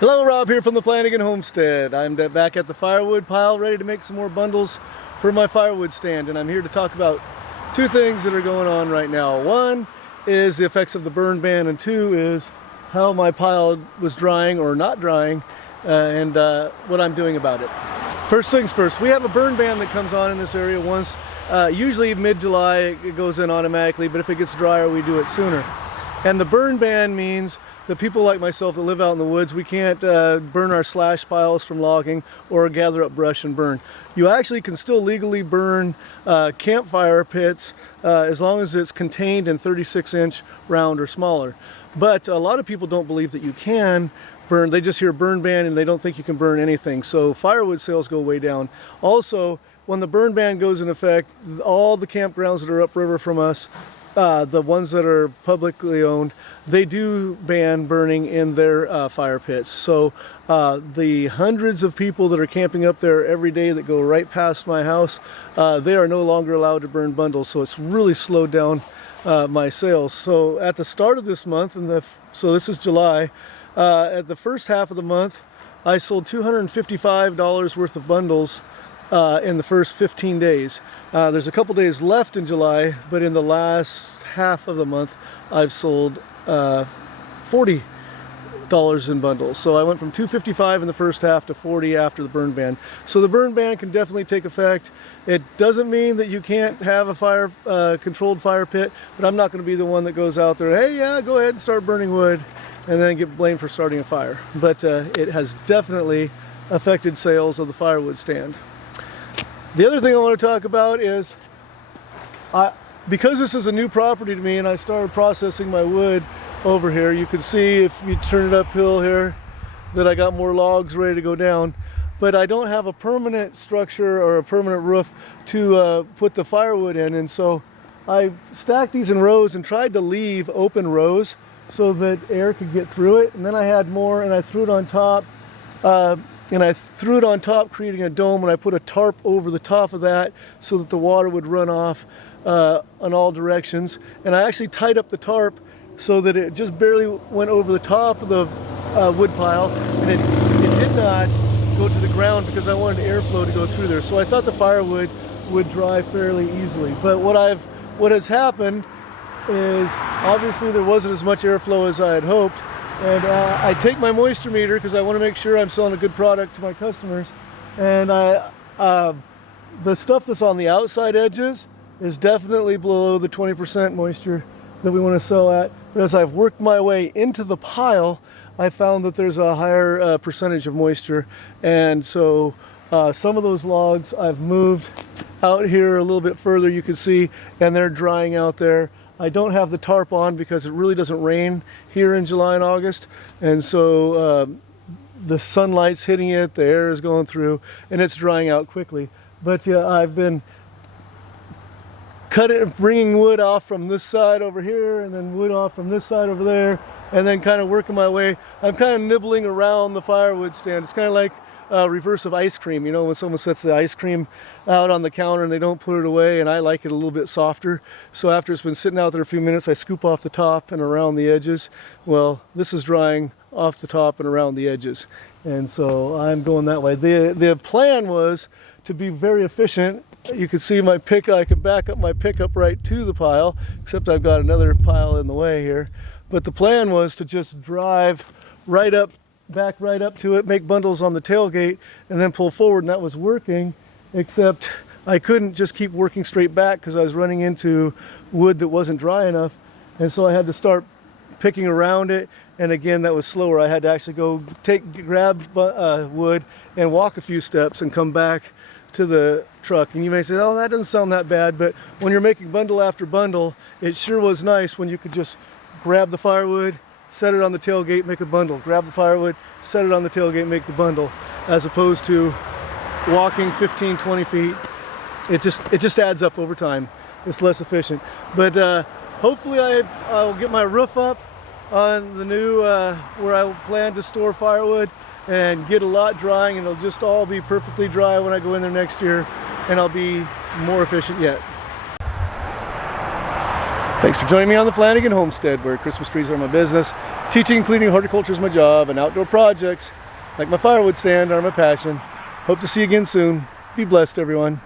Hello, Rob here from the Flanagan Homestead. I'm back at the firewood pile ready to make some more bundles for my firewood stand, and I'm here to talk about two things that are going on right now. One is the effects of the burn ban, and two is how my pile was drying or not drying and what I'm doing about it. First things first, we have a burn ban that comes on in this area once, usually mid-July. It goes in automatically, but if it gets drier we do it sooner. And the burn ban means that people like myself that live out in the woods, we can't burn our slash piles from logging or gather up brush and burn. You actually can still legally burn campfire pits as long as it's contained in 36-inch round or smaller. But a lot of people don't believe that you can burn. They just hear burn ban and they don't think you can burn anything. So firewood sales go way down. Also, when the burn ban goes in effect, all the campgrounds that are upriver from us, the ones that are publicly owned, they do ban burning in their fire pits. So the hundreds of people that are camping up there every day that go right past my house, they are no longer allowed to burn bundles. So it's really slowed down my sales. So at the start of this month, so this is July, at the first half of the month, I sold $255 worth of bundles in the first 15 days. There's a couple days left in July, but in the last half of the month I've sold $40 in bundles. So I went from $255 in the first half to $40 after the burn ban. So the burn ban can definitely take effect. It doesn't mean that you can't have a controlled fire pit, but I'm not going to be the one that goes out there, hey, yeah, go ahead and start burning wood, and then get blamed for starting a fire. But it has definitely affected sales of the firewood stand. The other thing I want to talk about is, because this is a new property to me and I started processing my wood over here, you can see if you turn it uphill here that I got more logs ready to go down. But I don't have a permanent structure or a permanent roof to put the firewood in, and so I stacked these in rows and tried to leave open rows so that air could get through it. And then I had more and I threw it on top. Creating a dome, and I put a tarp over the top of that so that the water would run off in all directions. And I actually tied up the tarp so that it just barely went over the top of the wood pile, and it did not go to the ground because I wanted airflow to go through there. So I thought the firewood would dry fairly easily. But what has happened is, obviously there wasn't as much airflow as I had hoped. And I take my moisture meter because I want to make sure I'm selling a good product to my customers. And the stuff that's on the outside edges is definitely below the 20% moisture that we want to sell at. But as I've worked my way into the pile, I found that there's a higher percentage of moisture. And so some of those logs I've moved out here a little bit further, you can see, and they're drying out there. I don't have the tarp on because it really doesn't rain here in July and August, and so the sunlight's hitting it, the air is going through, and it's drying out quickly. But I've been bringing wood off from this side over here, and then wood off from this side over there, and then kind of working my way. I'm kind of nibbling around the firewood stand. It's kind of like reverse of ice cream, you know, when someone sets the ice cream out on the counter and they don't put it away, and I like it a little bit softer. So after it's been sitting out there a few minutes, I scoop off the top and around the edges. Well, this is drying off the top and around the edges, and so I'm going that way. The plan was to be very efficient. You can see my pick, I can back up my pickup right to the pile, except I've got another pile in the way here. But the plan was to just drive back right up to it, make bundles on the tailgate, and then pull forward, and that was working, except I couldn't just keep working straight back because I was running into wood that wasn't dry enough, and so I had to start picking around it, and again that was slower. I had to actually go grab wood and walk a few steps and come back to the truck. And you may say, oh, that doesn't sound that bad, but when you're making bundle after bundle, it sure was nice when you could just grab the firewood, set it on the tailgate, make a bundle. Grab the firewood, set it on the tailgate, make the bundle, as opposed to walking 15, 20 feet. It just adds up over time. It's less efficient. But hopefully I'll get my roof up on the new, where I plan to store firewood, and get a lot drying, and it'll just all be perfectly dry when I go in there next year, and I'll be more efficient yet. Thanks for joining me on the Flanagan Homestead, where Christmas trees are my business, teaching and cleaning horticulture is my job, and outdoor projects like my firewood stand are my passion. Hope to see you again soon. Be blessed, everyone.